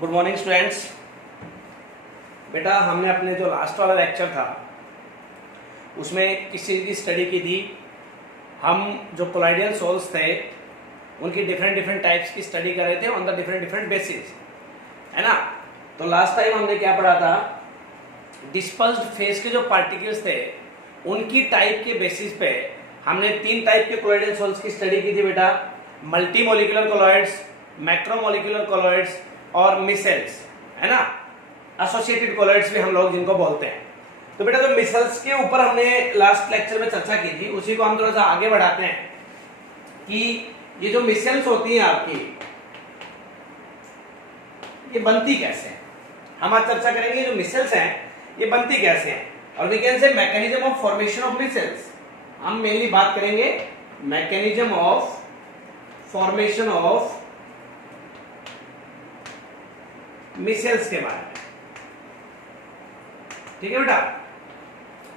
Good morning students. बेटा हमने अपने जो लास्ट वाला लेक्चर था उसमें किस चीज़ की स्टडी की थी। हम जो कोलॉइडल सोल्स थे उनकी डिफरेंट टाइप्स की स्टडी कर रहे थे ऑन द डिफरेंट बेसिस, है ना। तो लास्ट टाइम हमने क्या पढ़ा था, डिस्पर्स्ड फेज के जो पार्टिकल्स थे उनकी टाइप के बेसिस पे हमने 3 टाइप के कोलॉइडल सोल्स की स्टडी की थी बेटा, multi molecular colloids, macromolecular colloids और मिसेल्स, है ना। एसोसिएटेड कोलॉइड्स भी हम लोग जिनको बोलते हैं। तो बेटा जो मिसेल्स के ऊपर हमने लास्ट लेक्चर में चर्चा की थी उसी को हम थोड़ा सा आगे बढ़ाते हैं कि ये जो मिसेल्स होती हैं आपकी ये बनती कैसे हैं। हम आज चर्चा करेंगे जो मिसेल्स हैं ये बनती कैसे हैं और we can say mechanism of formation of micelles. हम मेनली बात करेंगे mechanism of formation of micelles के बारे में, ठीक है बेटा।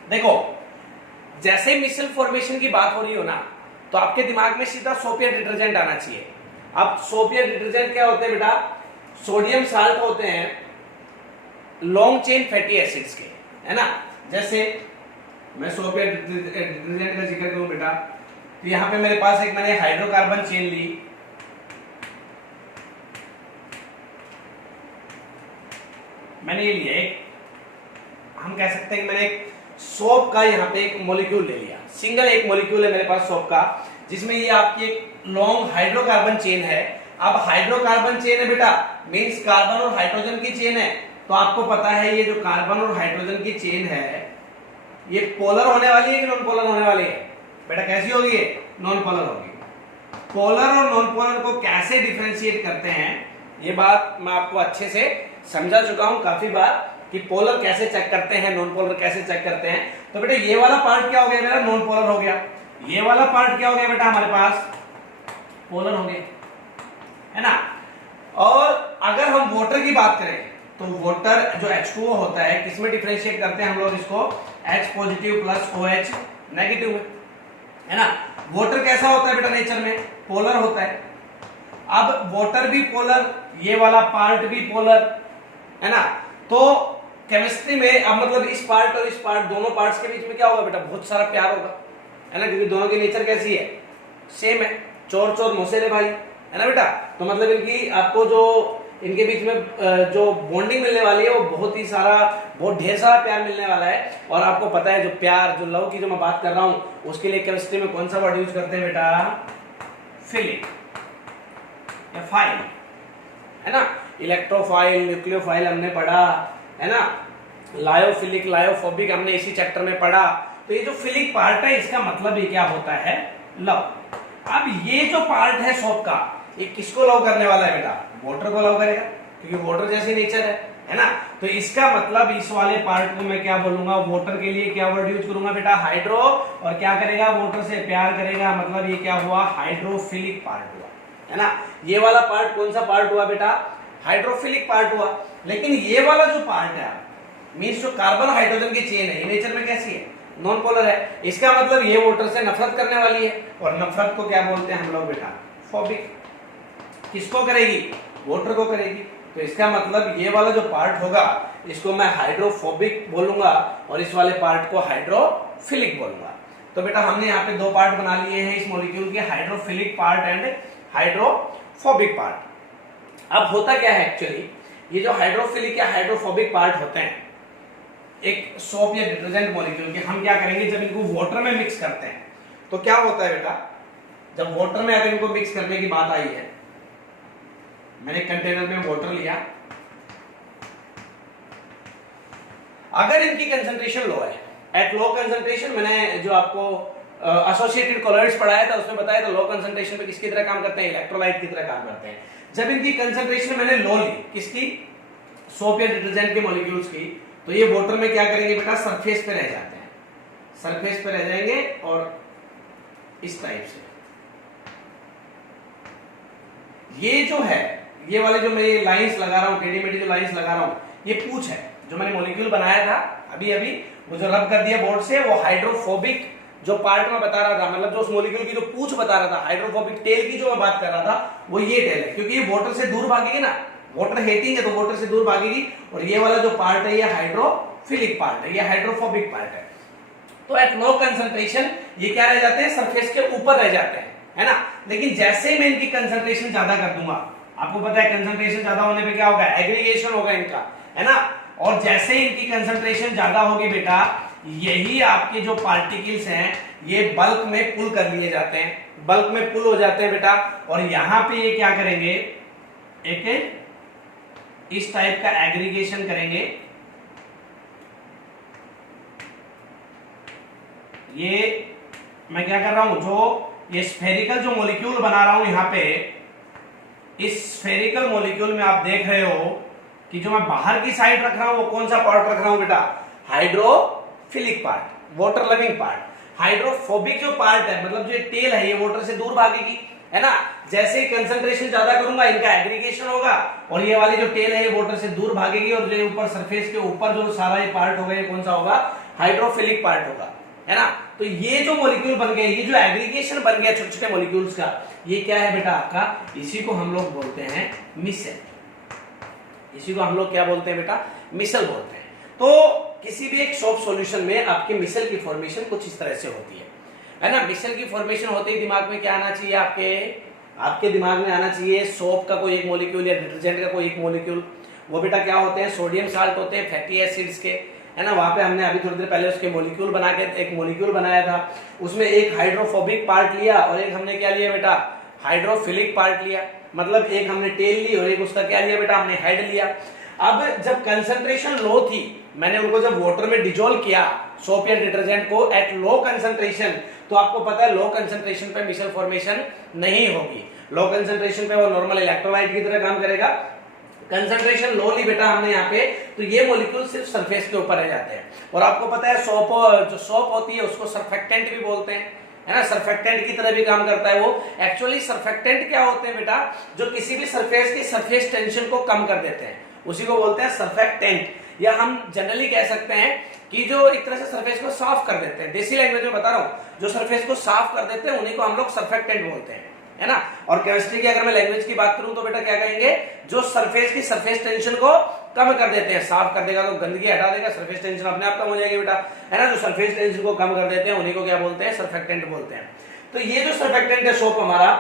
देखो जैसे मिसेल फॉर्मेशन की बात हो रही हो ना तो आपके दिमाग में सीधा सोप या डिटर्जेंट आना चाहिए। अब सोप या डिटर्जेंट क्या होते हैं बेटा, सोडियम साल्ट होते हैं लॉन्ग चेन फैटी एसिड्स के, है ना। जैसे मैं सोप या डिटर्जेंट का जिक्र करूं बेटा तो यहां पे मेरे पास एक मैंने हाइड्रोकार्बन चेन ली, मैंने ये लिया एक, हम कह सकते हैं कि मैंने एक सोप का यहाँ पे एक मॉलिक्यूल ले लिया, सिंगल एक मॉलिक्यूल है मेरे पास सोप का जिसमें ये आपकी एक लॉन्ग हाइड्रोकार्बन चेन है। अब हाइड्रोकार्बन चेन है बेटा मींस कार्बन और हाइड्रोजन की चेन है। तो आपको पता है ये जो कार्बन और हाइड्रोजन की चेन है ये पोलर होने वाली है कि नॉन पोलर होने वाली है बेटा, कैसी होगी ये नॉन पोलर होगी। पोलर और नॉन पोलर को कैसे डिफरेंशिएट करते हैं ये बात मैं आपको अच्छे से समझा चुका हूं काफी बार कि पोलर कैसे चेक करते हैं, नॉन पोलर कैसे चेक करते हैं। तो बेटा ये वाला पार्ट क्या हो गया मेरा, नॉन पोलर हो गया। ये वाला पार्ट क्या हो गया बेटा हमारे पास, पोलर हो गया, है ना। और अगर हम वाटर की बात करें तो वाटर जो H2O होता है किसमें डिफरेंशिएट करते हैं हम लोग इसको, H positive plus OH negative में, है ना। वाटर कैसा होता है बेटा नेचर में, पोलर होता है। अब वाटर भी पोलर, ये वाला पार्ट भी पोलर, है ना। तो केमिस्ट्री में अब मतलब इस पार्ट और इस पार्ट दोनों पार्ट्स के बीच में क्या होगा बेटा, बहुत सारा प्यार होगा, है ना, क्योंकि दोनों की नेचर कैसी है, सेम है, चोर चोर मुसेरे भाई, है ना बेटा। तो मतलब इनकी आपको जो इनके बीच में जो बॉन्डिंग मिलने वाली है वो बहुत ढेर सारा प्यार मिलने वाला है। और आपको पता है जो प्यार जो लव की जो मैं बात कर रहा हूं उसके लिए केमिस्ट्री में कौन सा वर्ड यूज करते हैं बेटा, फिलिक या फाइल, है ना। इलेक्ट्रोफाइल न्यूक्लियोफाइल हमने पढ़ा, है ना। लायोफिलिक लायोफोबिक हमने इसी चैप्टर में पढ़ा। तो ये जो फिलिक पार्ट है इसका मतलब ये क्या होता है, लव। अब ये जो पार्ट है सोप का ये किसको लव करने वाला है बेटा, वाटर को लव करेगा क्योंकि वाटर जैसी नेचर है ना। तो इसका मतलब इस वाले पार्ट को मैं क्या बोलूंगा, वाटर के लिए क्या वर्ड यूज करूंगा बेटा, हाइड्रो। और क्या करेगा, वाटर से प्यार करेगा, मतलब ये क्या हुआ, हाइड्रोफिलिक पार्ट हुआ, है ना। ये वाला पार्ट कौन सा पार्ट हुआ बेटा, हाइड्रोफिलिक पार्ट हुआ। लेकिन ये वाला जो पार्ट है मींस जो कार्बन और हाइड्रोजन की चेन है ये नेचर में कैसी है, नॉन पोलर है। इसका मतलब ये वाटर से नफरत करने वाली है और नफरत को क्या बोलते हैं हम लोग बेटा, फोबिक। किसको करेगी, वाटर को करेगी। तो इसका मतलब ये वाला जो पार्ट होगा इसको मैं हाइड्रोफोबिक बोलूंगा और इस वाले पार्ट को हाइड्रोफिलिक बोलूंगा। तो बेटा हमने यहाँ पे 2 पार्ट बना लिए हैं इस मॉलिक्यूल के, hydrophilic part and hydrophobic part. अब होता क्या है एक्चुअली, ये जो हाइड्रोफिलिक या हाइड्रोफोबिक पार्ट होते हैं एक सोप या डिटर्जेंट मॉलिक्यूल के, हम क्या करेंगे जब इनको वाटर में मिक्स करते हैं तो क्या होता है बेटा, जब वाटर में अगर इनको मिक्स करने की बात आई है, मैंने कंटेनर में वाटर लिया, अगर इनकी कंसंट्रेशन लो है, एट लो कंसंट्रेशन, मैंने जो आपको एसोसिएटेड कोलॉइड्स पढ़ाया था उसमें बताया था लो कंसंट्रेशन पे किसकी तरह काम करते हैं, इलेक्ट्रोलाइट की तरह काम करते हैं। जब इनकी कंसंट्रेशन मैंने लो ली किसकी, सोप या डिटर्जेंट के मॉलिक्यूल्स की, तो ये वाटर में क्या करेंगे बेटा, सरफेस पे रह जाते हैं, सरफेस पे रह जाएंगे और इस टाइप से ये जो है, ये वाले जो मैं ये लाइंस लगा रहा हूं, टेढ़ी मेढ़ी जो लाइंस लगा रहा हूं, ये पूछ है जो मैंने मॉलिक्यूल बनाया था अभी वो जो रब कर दिया बोर्ड से, वो हाइड्रोफोबिक जो पार्ट में बता रहा था, मतलब जो उस मॉलिक्यूल की जो पूछ बता रहा था, हाइड्रोफोबिक टेल की जो मैं बात कर रहा था, वो ये टेल है, क्योंकि ये वाटर से दूर भागेगी ना, वाटर हीटिंग है तो वाटर से दूर भागेगी, और ये वाला जो पार्ट है ये हाइड्रोफिलिक पार्ट है, ये हाइड्रोफोबिक पार्ट है। तो एट लो कंसंट्रेशन ये क्या रह जाते हैं, सरफेस के ऊपर रह जाते हैं, है ना। लेकिन जैसे ही मैं इनकी कंसंट्रेशन ज्यादा कर दूंगा, आपको पता है कंसंट्रेशन ज्यादा होने पे क्या होगा, एग्रीगेशन होगा इनका, है ना। और जैसे ही इनकी कंसंट्रेशन ज्यादा होगी बेटा, यही आपके जो पार्टिकल्स हैं ये बल्क में पुल कर लिए जाते हैं, बल्क में पुल हो जाते हैं बेटा, और यहां पे ये क्या करेंगे, एक इस टाइप का एग्रीगेशन करेंगे। ये मैं क्या कर रहा हूं, जो ये स्फेरिकल जो मॉलिक्यूल बना रहा हूं यहां पे, इस स्फेरिकल मॉलिक्यूल में आप देख रहे हो कि जो मैं बाहर की साइड रख रहा हूं वो कौन सा पार्ट रख रहा हूं बेटा, hydrophilic part, water loving part. Hydrophobic जो पार्ट है, मतलब जो टेल है, ये वाटर से दूर भागेगी, है ना। जैसे ही कंसंट्रेशन ज्यादा करूंगा इनका एग्रीगेशन होगा, और ये वाली जो टेल है ये वाटर से दूर भागेगी, और जो ऊपर सरफेस के ऊपर जो सारा ये पार्ट होगा ये कौन सा होगा, हाइड्रोफिलिक पार्ट होगा, है ना। तो ये जो मॉलिक्यूल बन गए, ये जो एग्रीगेशन बन गया छोटे छोटे मॉलिक्यूल्स का, ये क्या है बेटा आपका, इसी को हम लोग बोलते हैं मिसेल। इसी को हम लोग क्या बोलते हैं बेटा, मिसेल बोलते हैं। तो किसी भी एक सोप सॉल्यूशन में आपकी मिसेल की फॉर्मेशन कुछ इस तरह से होती है ना। मिसेल की फॉर्मेशन होते ही दिमाग में क्या आना चाहिए, आपके दिमाग में आना चाहिए सोप का कोई एक मॉलिक्यूल या डिटर्जेंट का कोई एक मॉलिक्यूल। वो बेटा क्या होते हैं, सोडियम साल्ट होते हैं, फैटी एसिड्स के, है ना। वहां पे हमने अभी थोड़ी देर पहले उसके मॉलिक्यूल बना के एक मॉलिक्यूल बनाया था, उसमें एक हाइड्रोफोबिक पार्ट लिया और एक हमने क्या लिया बेटा, हाइड्रोफिलिक पार्ट लिया। मतलब एक हमने टेल ली और एक उसका क्या लिया बेटा, हमने हेड लिया। अब जब कंसंट्रेशन लो थी, मैंने उनको जब वाटर में डिजोल्व किया सोप या डिटर्जेंट को एट लो कंसंट्रेशन, तो आपको पता है लो कंसंट्रेशन पे मिसेल फॉर्मेशन नहीं होगी। लो कंसंट्रेशन पे वो नॉर्मल इलेक्ट्रोलाइट की तरह काम करेगा। कंसंट्रेशन लो ली बेटा हमने यहाँ पे, तो ये मॉलिक्यूल सिर्फ सरफेस के ऊपर रह जाते हैं। और आपको पता है जो सोप होती है उसको सर्फेक्टेंट भी बोलते हैं, है ना। सर्फेक्टेंट की तरह भी काम करता है वो। एक्चुअली सर्फेक्टेंट क्या होते हैं बेटा, जो किसी भी सरफेस की सरफेस टेंशन को कम कर देते हैं, उसी को बोलते हैं सर्फेक्टेंट। या हम जनरली कह सकते हैं कि जो एक तरह से सरफेस को साफ कर देते हैं, देसी लैंग्वेज में बता रहा हूं, जो सरफेस को साफ कर देते हैं उन्हीं को हम लोग सर्फेक्टेंट बोलते हैं, है ना। और केमिस्ट्री की अगर मैं लैंग्वेज की बात करूं तो बेटा क्या कहेंगे, जो सरफेस की सरफेस टेंशन को कम कर देते हैं। साफ कर देगा तो गंदगी हटा देगा, सरफेस टेंशन अपने आप कम हो जाएगी बेटा, है ना। जो सरफेस टेंशन को कम कर देते हैं उन्हीं को क्या बोलते हैं, सर्फेक्टेंट बोलते हैं। तो ये जो सर्फेक्टेंट है सोप हमारा,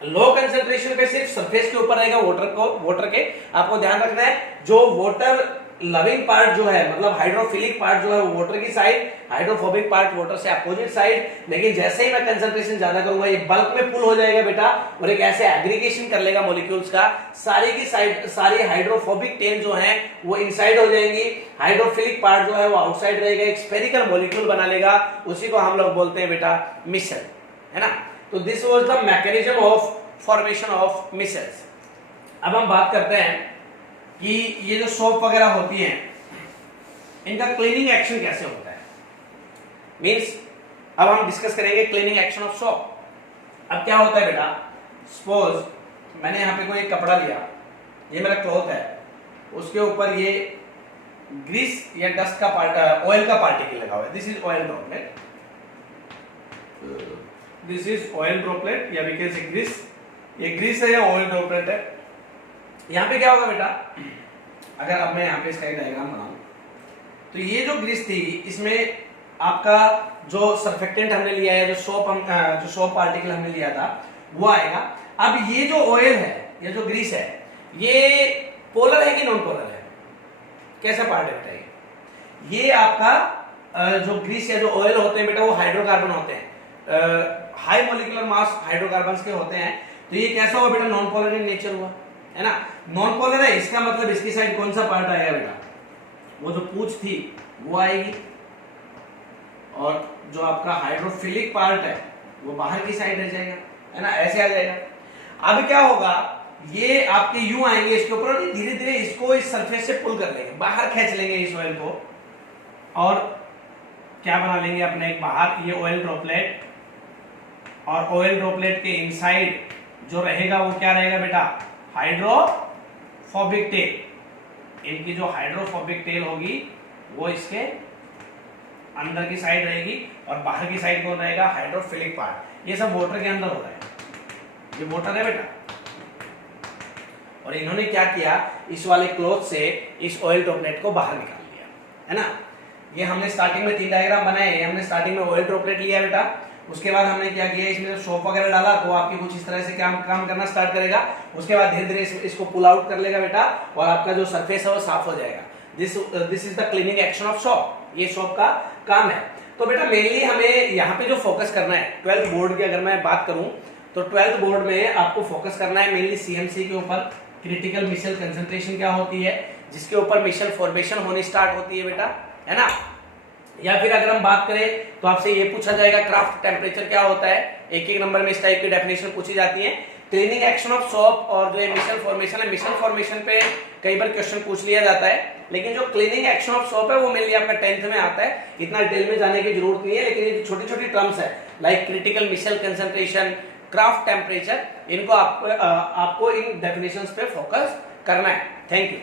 लो कंसंट्रेशन पे सिर्फ सरफेस के ऊपर रहेगा वाटर के। आपको ध्यान रखना है, जो वाटर लविंग पार्ट जो है, मतलब हाइड्रोफिलिक पार्ट जो है वो वाटर की साइड, हाइड्रोफोबिक पार्ट वाटर से अपोजिट साइड। लेकिन जैसे ही मैं कंसंट्रेशन ज्यादा करूंगा ये बल्क में पुल हो जाएगा बेटा, और एक ऐसे एग्रीगेशन कर लेगा मॉलिक्यूल्स का, सारी की साइड, सारी हाइड्रोफोबिक टेल जो है वो इनसाइड हो जाएंगी, हाइड्रोफिलिक पार्ट जो है वो आउटसाइड रहेगा, एक स्फेरिकल मॉलिक्यूल बना लेगा, उसी को हम लोग बोलते हैं बेटा मिसेल, है ना। तो this was the mechanism of formation of micelles. अब हम बात करते हैं कि ये जो सोप वगैरह होती हैं इनका क्लीनिंग एक्शन कैसे होता है। मींस अब हम डिस्कस करेंगे क्लीनिंग एक्शन ऑफ सोप। अब क्या होता है बेटा, सपोज मैंने यहां पे कोई एक कपड़ा लिया, ये मेरा क्लॉथ है, उसके ऊपर ये ग्रीस या डस्ट का पार्ट, ऑयल का पार्टिकल लगा हुआ है। This is oil droplet, this is oil droplet या वी कैन से ग्रीस। ये ग्रीस है या ऑयल ड्रॉपलेट है। यहां पे क्या होगा बेटा, अगर अब मैं यहां पे इसका एक डायग्राम बनाऊं, तो ये जो ग्रीस थी इसमें आपका जो सर्फेक्टेंट हमने लिया है, जो सोप पार्टिकल हमने लिया था वो आएगा। अब ये जो ऑयल है, ये जो ग्रीस है, ये पोलर है कि नॉन पोलर है, कैसा पार्ट है बेटा। ये आपका जो ग्रीस या जो ऑयल होते हैं बेटा वो हाइड्रोकार्बन होते हैं, हाई मोलिकुलर मास हाइड्रोकार्बन के होते हैं। तो ये कैसा हुआ बेटा, नॉन पोलर इन नेचर हुआ, है ना। नॉन पोलर है, इसका मतलब इसकी साइड कौन सा पार्ट आएगा बेटा, वो जो पूंछ थी वो आएगी, और जो आपका हाइड्रोफिलिक पार्ट है वो बाहर की साइड रह जाएगा, है ना, ऐसे आ जाएगा। अब क्या होगा, ये आपके यूं आएंगे इसके ऊपर, धीरे धीरे इसको इस सरफेस से पुल कर लेंगे, बाहर खींच लेंगे इस ऑयल को, और क्या बना लेंगे अपने एक बाहर ये ऑयल ड्रॉपलेट, और ऑयल ड्रॉपलेट के इनसाइड जो रहेगा वो क्या रहेगा बेटा, हाइड्रोफोबिक टेल। इनकी जो हाइड्रोफोबिक टेल होगी वो इसके अंदर की साइड रहेगी, और बाहर की साइड कौन रहेगा, हाइड्रोफिलिक पार्ट। ये सब वाटर के अंदर हो रहा है, ये वाटर है बेटा। और इन्होंने क्या किया, इस वाले क्लॉथ से इस ऑयल ड्रॉपलेट को बाहर निकाल लिया, है ना। ये हमने स्टार्टिंग में 3 डायग्राम बनाए, हमने स्टार्टिंग में ऑयल ड्रॉपलेट लिया बेटा, उसके बाद हमने क्या किया, इसमें सोप वगैरह डाला तो आपकी कुछ इस तरह से काम करना स्टार्ट करेगा। उसके बाद धीरे धीरे इसको पुल आउट कर लेगा बेटा, और आपका जो सरफेस है वो साफ हो जाएगा। This is the cleaning action of soap, ये सोप का काम है। तो बेटा मेनली हमें यहाँ पे जो फोकस करना है 12th बोर्ड की अगर मैं बात करूं तो 12th बोर्ड में आपको फोकस करना है मेनली सीएमसी के ऊपर, क्रिटिकल मिसल कंसंट्रेशन क्या होती है, जिसके ऊपर मिसल फॉर्मेशन होनी स्टार्ट होती है बेटा, है ना। या फिर अगर हम बात करें तो आपसे ये पूछा जाएगा क्राफ्ट टेम्परेचर क्या होता है, एक एक नंबर में इस टाइप की डेफिनेशन पूछी जाती है। क्लीनिंग एक्शन ऑफ सोप और जो मिसल फॉर्मेशन है, मिसल फॉर्मेशन पे कई बार क्वेश्चन पूछ लिया जाता है, लेकिन जो क्लीनिंग एक्शन ऑफ सोप है वो मेनली आपका 10th में आता है, इतना डिटेल में जाने की जरूरत नहीं है। लेकिन ये छोटी छोटी टर्म्स है लाइक क्रिटिकल मिसल कंसंट्रेशन, क्राफ्ट टेम्परेचर, इनको आपको इन डेफिनेशंस पे फोकस करना है। Thank you.